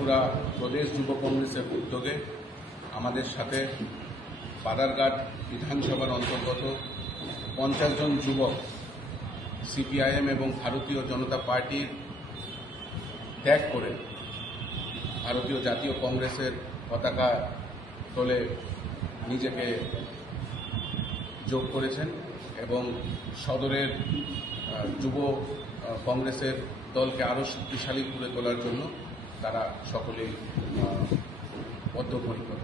ত্রিপুরা প্রদেশ যুব কংগ্রেসের উদ্যোগে আমাদের সাথে বাদারঘাট বিধানসভার অন্তর্গত 50 জন যুবক সিপিআইএম এবং ভারতীয় জনতা পার্টির ত্যাগ করে ভারতীয় জাতীয় কংগ্রেসের পতাকা তলে নিজেকে যোগ করেছেন এবং সদরের যুব কংগ্রেসের দলকে আরও শক্তিশালী করে তোলার জন্য তারা সকলেই বদ্ধপরিকর।